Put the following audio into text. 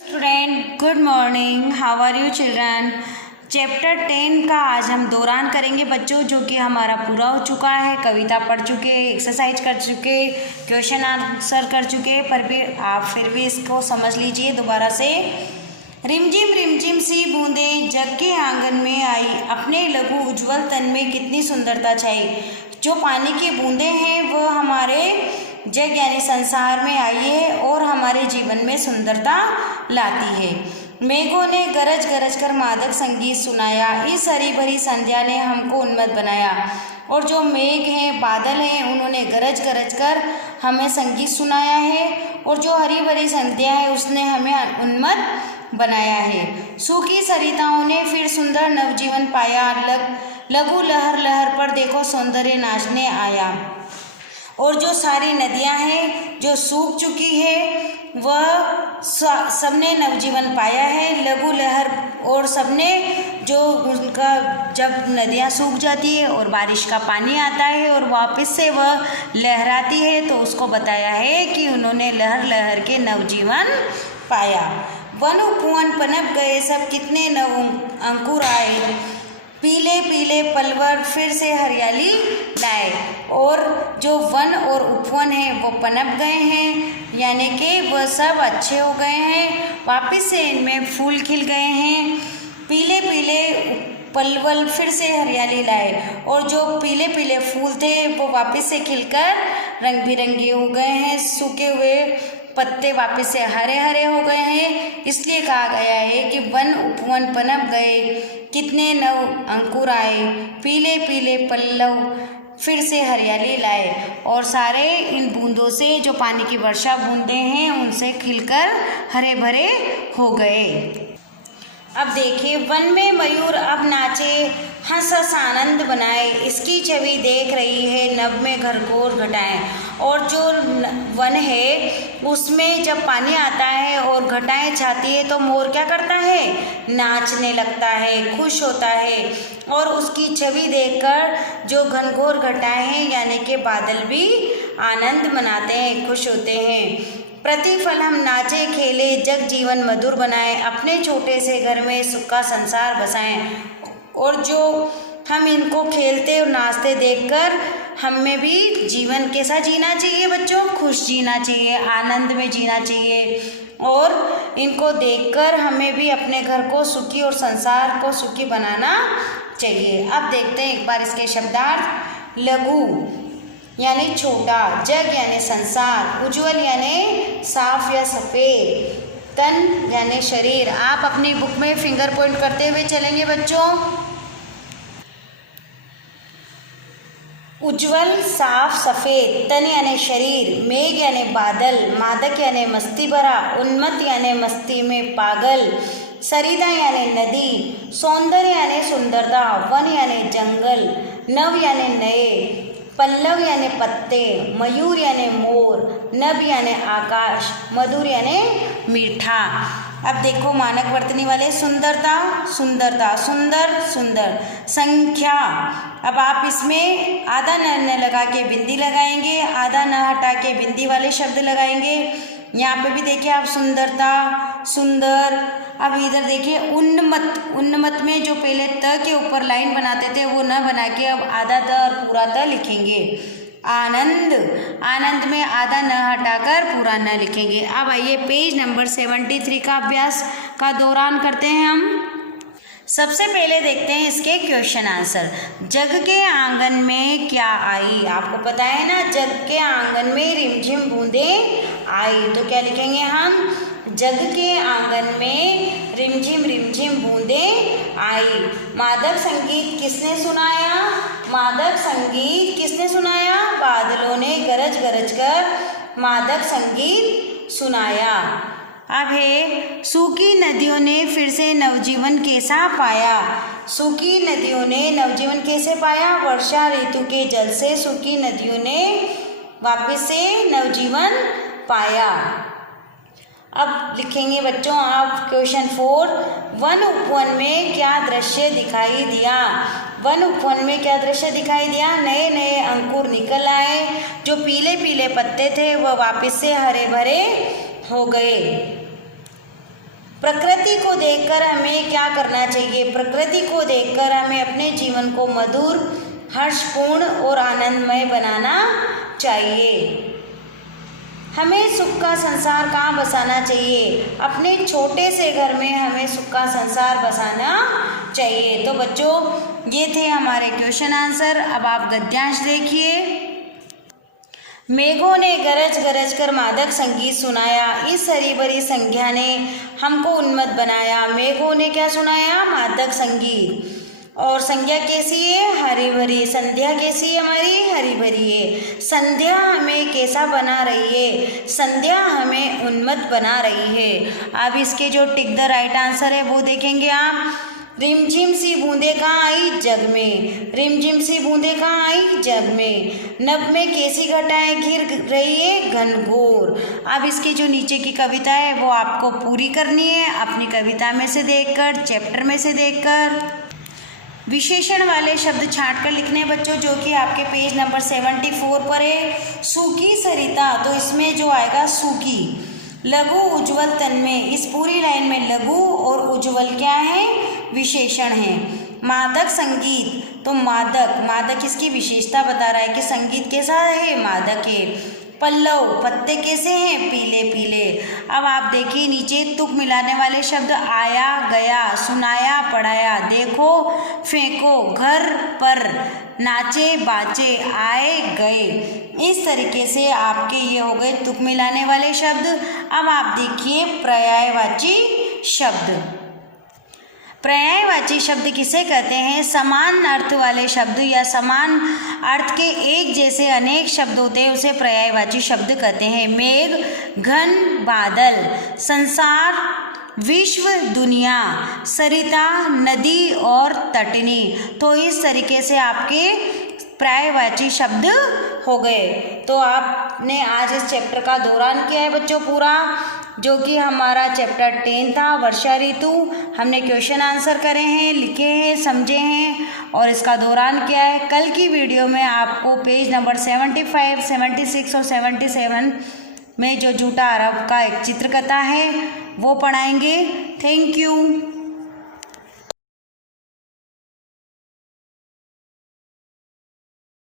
Student good morning, how are you children. Chapter 10 का आज हम दौरान करेंगे बच्चों, जो कि हमारा पूरा हो चुका है। कविता पढ़ चुके, एक्सरसाइज कर चुके, क्वेश्चन आंसर कर चुके, पर भी आप फिर भी इसको समझ लीजिए दोबारा से। रिमझिम सी बूंदें जग के आंगन में आई, अपने लघु उज्ज्वल तन में कितनी सुंदरता छाई। जो पानी की बूंदें हैं वो हमारे जग यानी संसार में आई है और हमारे जीवन में सुंदरता लाती है। मेघों ने गरज गरज कर मादक संगीत सुनाया, इस हरी भरी संध्या ने हमको उन्मत्त बनाया। और जो मेघ हैं, बादल हैं, उन्होंने गरज गरज कर हमें संगीत सुनाया है, और जो हरी भरी संध्या है उसने हमें उन्मत्त बनाया है। सूखी सरिताओं ने फिर सुंदर नवजीवन पाया, लघु लहर लहर पर देखो सौंदर्य नाचने आया। और जो सारी नदियां हैं जो सूख चुकी है वह सबने नवजीवन पाया है। लघु लहर और सबने जो उनका जब नदियां सूख जाती है और बारिश का पानी आता है और वापस से वह लहराती है, तो उसको बताया है कि उन्होंने लहर लहर के नवजीवन पाया। वन उपवन पनप गए सब, कितने नव अंकुर आए, पीले पीले पलवर फिर से हरियाली लाए। और जो वन और उपवन है वो पनप गए हैं, यानी कि वह सब अच्छे हो गए हैं, वापस से इनमें फूल खिल गए हैं। पीले पीले पलवल फिर से हरियाली लाए, और जो पीले पीले फूल थे वो वापस से खिलकर रंग बिरंगे हो गए हैं। सूखे हुए पत्ते वापस से हरे हरे हो गए हैं। इसलिए कहा गया है कि वन उपवन पनप गए, कितने नव अंकुर आए, पीले पीले पल्लव फिर से हरियाली लाए। और सारे इन बूंदों से, जो पानी की वर्षा बूंदें हैं, उनसे खिलकर हरे भरे हो गए। अब देखिए, वन में मयूर अब नाचे, हंस हंस आनंद बनाए, इसकी छवि देख रही है नभ में घरघोर घटाएं। और जो वन है उसमें जब पानी आता है और घटाएं छाती है तो मोर क्या करता है, नाचने लगता है, खुश होता है। और उसकी छवि देखकर जो घनघोर घटाएं हैं यानी कि बादल भी आनंद मनाते हैं, खुश होते हैं। प्रतिफल हम नाचे खेले, जग जीवन मधुर बनाए, अपने छोटे से घर में सुख का संसार बसाएं। और जो हम इनको खेलते और नाचते देखकर हमें भी जीवन कैसा जीना चाहिए बच्चों, खुश जीना चाहिए, आनंद में जीना चाहिए। और इनको देखकर हमें भी अपने घर को सुखी और संसार को सुखी बनाना चाहिए। अब देखते हैं एक बार इसके शब्दार्थ। लघु यानी छोटा, जग यानी संसार, उज्ज्वल यानी साफ या सफ़ेद, तन यानी शरीर। आप अपनी बुक में फिंगर पॉइंट करते हुए चलेंगे बच्चों। उज्ज्वल साफ सफ़ेद, तन यानी शरीर, मेघ यानी बादल, मादक यानी मस्ती भरा, उन्मत्त यानी मस्ती में पागल, सरिता यानी नदी, सौंदर्य यानी सुंदरता, वन यानी जंगल, नव यानी नए, पल्लव यानी पत्ते, मयूर यानी मोर, नभ यानी आकाश, मधुर यानी मीठा। अब देखो मानक वर्तनी वाले, सुंदरता सुंदरता, सुंदर सुंदर, संख्या। अब आप इसमें आधा न लगा के बिंदी लगाएंगे, आधा न हटा के बिंदी वाले शब्द लगाएंगे। यहाँ पे भी देखिए आप सुंदरता, सुंदर। अब इधर देखिए उन्मत्त, उन्मत्त में जो पहले त के ऊपर लाइन बनाते थे वो न बना के अब आधा त और पूरा त लिखेंगे। आनंद, आनंद में आधा न हटाकर पूरा न लिखेंगे। अब आइए पेज नंबर 73 का अभ्यास का दौरान करते हैं हम। सबसे पहले देखते हैं इसके क्वेश्चन आंसर। जग के आंगन में क्या आई, आपको पता है ना, जग के आंगन में रिमझिम बूंदें आई, तो क्या लिखेंगे हम, जग के आंगन में रिमझिम रिमझिम बूंदें आई। मादक संगीत किसने सुनाया, मादक संगीत किसने सुनाया, बादलों ने गरज गरज कर मादक संगीत सुनाया। अब है सूखी नदियों ने फिर से नवजीवन कैसा पाया। सूखी नदियों ने नवजीवन कैसे पाया, वर्षा ऋतु के जल से सूखी नदियों ने वापस से नवजीवन पाया। अब लिखेंगे बच्चों आप क्वेश्चन 4। वन उपवन में क्या दृश्य दिखाई दिया, वन उपवन में क्या दृश्य दिखाई दिया, नए नए अंकुर निकल आए, जो पीले पीले पत्ते थे वह वापस से हरे भरे हो गए। प्रकृति को देखकर हमें क्या करना चाहिए? प्रकृति को देखकर हमें अपने जीवन को मधुर, हर्षपूर्ण और आनंदमय बनाना चाहिए। हमें सुख का संसार कहाँ बसाना चाहिए? अपने छोटे से घर में हमें सुख का संसार बसाना चाहिए। तो बच्चों, ये थे हमारे क्वेश्चन आंसर। अब आप गद्यांश देखिए। मेघों ने गरज गरज कर मादक संगीत सुनाया, इस हरी भरी संध्या ने हमको उन्मत्त बनाया। मेघों ने क्या सुनाया? मादक संगीत। और संध्या कैसी है? हरी भरी। संध्या कैसी है हमारी? हरी भरी है। संध्या हमें कैसा बना रही है? संध्या हमें उन्मत्त बना रही है। अब इसके जो टिक द राइट आंसर है वो देखेंगे आप। रिमझिम सी बूंदे कहाँ आई? जग में। रिमझिम सी बूंदे कहाँ आई? जग में। नभ में कैसी घटाएं घिर रही है? घनघोर। अब इसकी जो नीचे की कविता है वो आपको पूरी करनी है अपनी कविता में से देखकर, चैप्टर में से देखकर। विशेषण वाले शब्द छांट कर लिखने बच्चों, जो कि आपके पेज नंबर 74 पर है। सूखी सरिता, तो इसमें जो आएगा सूखी। लघु उज्ज्वल तन्मय, इस पूरी लाइन में लघु और उज्ज्वल क्या है? विशेषण है। मादक संगीत, तो मादक, मादक इसकी विशेषता बता रहा है कि संगीत कैसा है? मादक है। पल्लव, पत्ते कैसे हैं? पीले पीले। अब आप देखिए नीचे तुक मिलाने वाले शब्द आया, गया, सुनाया, पढ़ाया, देखो, फेंको, घर पर, नाचे, बाचे, आए, गए। इस तरीके से आपके ये हो गए तुक मिलाने वाले शब्द। अब आप देखिए पर्यायवाची शब्द। पर्यायवाची शब्द किसे कहते हैं? समान अर्थ वाले शब्द या समान अर्थ के एक जैसे अनेक शब्द होते हैं, उसे पर्यायवाची शब्द कहते हैं। मेघ, घन, बादल, संसार, विश्व, दुनिया, सरिता, नदी और तटनी। तो इस तरीके से आपके पर्यायवाची शब्द हो गए। तो आपने आज इस चैप्टर का दौरान किया है बच्चों पूरा, जो कि हमारा चैप्टर 10 था, वर्षा ऋतु। हमने क्वेश्चन आंसर करे हैं, लिखे हैं, समझे हैं और इसका दौरान किया है। कल की वीडियो में आपको पेज नंबर 75, 76 और 77 में जो झूठा अरब का एक चित्रकथा है वो पढ़ाएंगे। Thank you.